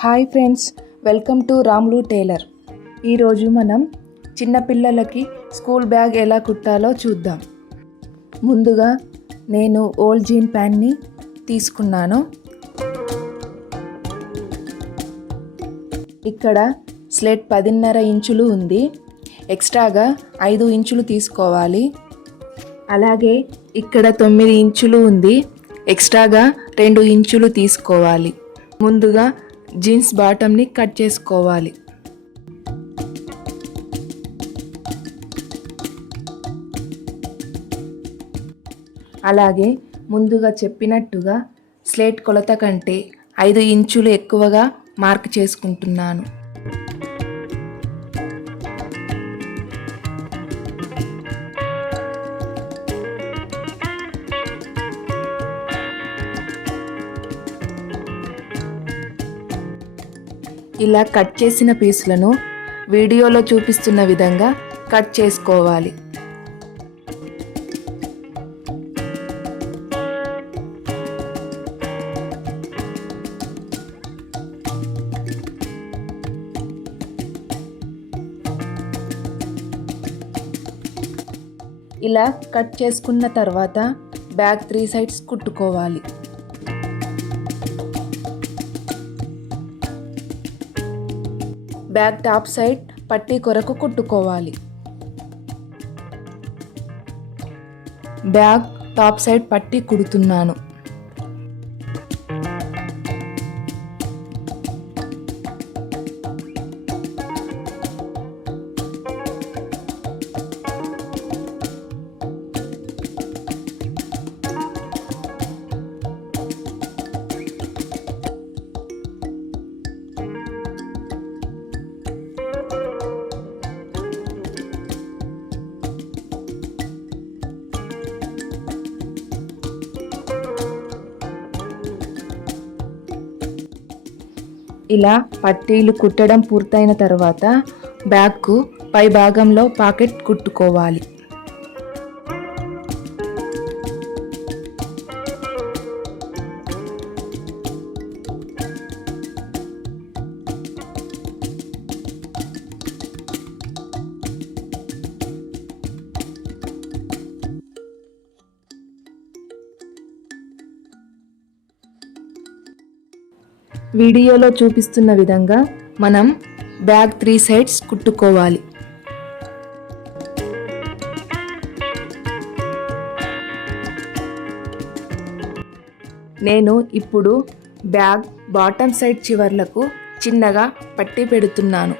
Hi friends, welcome to Ramulu tailor. ఈరోజు మనం చిన్నపిల్లలకి స్కూల్ బ్యాగ్ ఎలా కుట్టాలో చూద్దాం. ముందుగా నేను ఓల్డ్ జీన్ ప్యాంట్ని తీసుకున్నాను. ఇక్కడ స్లేట్ 10.5 ఇంచులు ఉంది. ఎక్స్ట్రాగా 5 ఇంచులు తీసుకోవాలి. అలాగే ఇక్కడ 9 ఇంచులు ఉంది. ఎక్స్ట్రాగా 2 ఇంచులు తీసుకోవాలి. ముందుగా జీన్స్ బాటమ్ని కట్ చేసుకోవాలి. అలాగే ముందుగా చెప్పినట్టుగా స్లేట్ కొలత కంటే 5 ఇంచులు ఎక్కువగా మార్క్ చేసుకుంటున్నాను. ఇలా కట్ చేసిన పీసులను వీడియోలో చూపిస్తున్న విధంగా కట్ చేసుకోవాలి. ఇలా కట్ చేసుకున్న తర్వాత బ్యాక్ 3 సైడ్స్ కుట్టుకోవాలి. బ్యాక్ టాప్ సైడ్ పట్టీ కొరకు కుట్టుకోవాలి. బ్యాక్ టాప్ సైడ్ పట్టీ కుడుతున్నాను. ఇలా పట్టీలు కుట్టడం పూర్తయిన తర్వాత బ్యాగ్కు పై భాగంలో పాకెట్ కుట్టుకోవాలి. వీడియోలో చూపిస్తున్న విధంగా మనం బ్యాగ్ 3 సైడ్స్ కుట్టుకోవాలి. నేను ఇప్పుడు బ్యాగ్ బాటమ్ సైడ్ చివర్లకు చిన్నగా పట్టీ పెడుతున్నాను.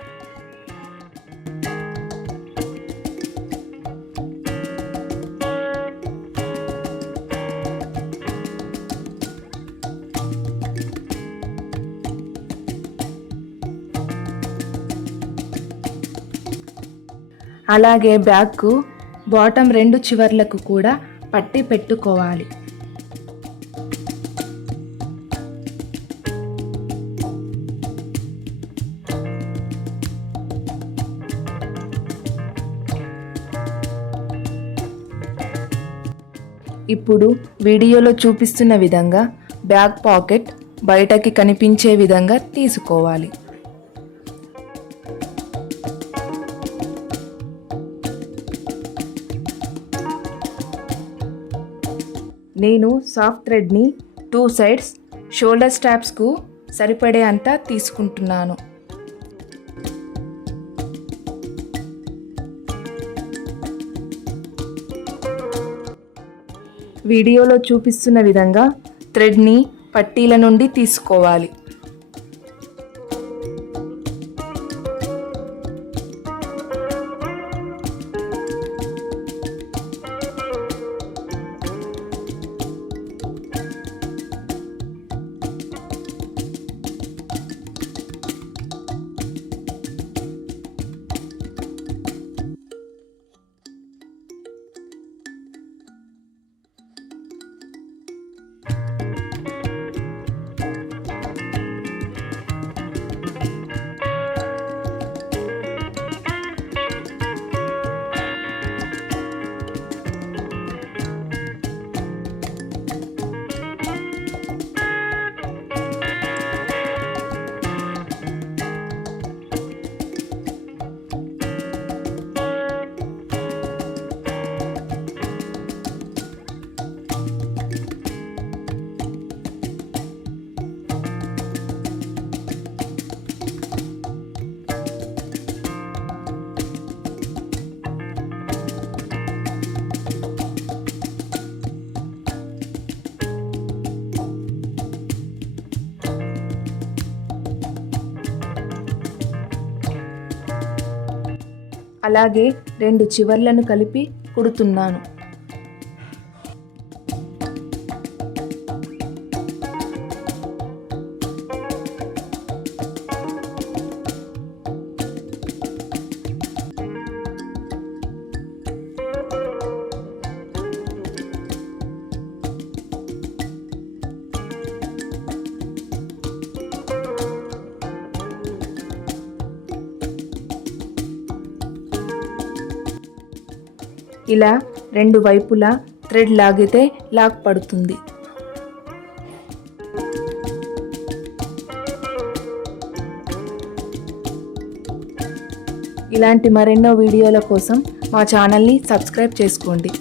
అలాగే బ్యాగ్కు బాటమ్ 2 చివర్లకు కూడా పట్టీ పెట్టుకోవాలి. ఇప్పుడు వీడియోలో చూపిస్తున్న విధంగా బ్యాగ్ పాకెట్ బయటకి కనిపించే విధంగా తీసుకోవాలి. నేను సాఫ్ట్ థ్రెడ్ని 2 సైడ్స్ షోల్డర్ స్ట్రాప్స్కు సరిపడే అంత తీసుకుంటున్నాను. వీడియోలో చూపిస్తున్న విధంగా థ్రెడ్ని పట్టీల నుండి తీసుకోవాలి. అలాగే 2 చివర్లను కలిపి కుడుతున్నాను. ఇలా 2 వైపులా థ్రెడ్ లాగితే లాక్ పడుతుంది. ఇలాంటి మరెన్నో వీడియోల కోసం మా ఛానల్ని సబ్స్క్రైబ్ చేసుకోండి.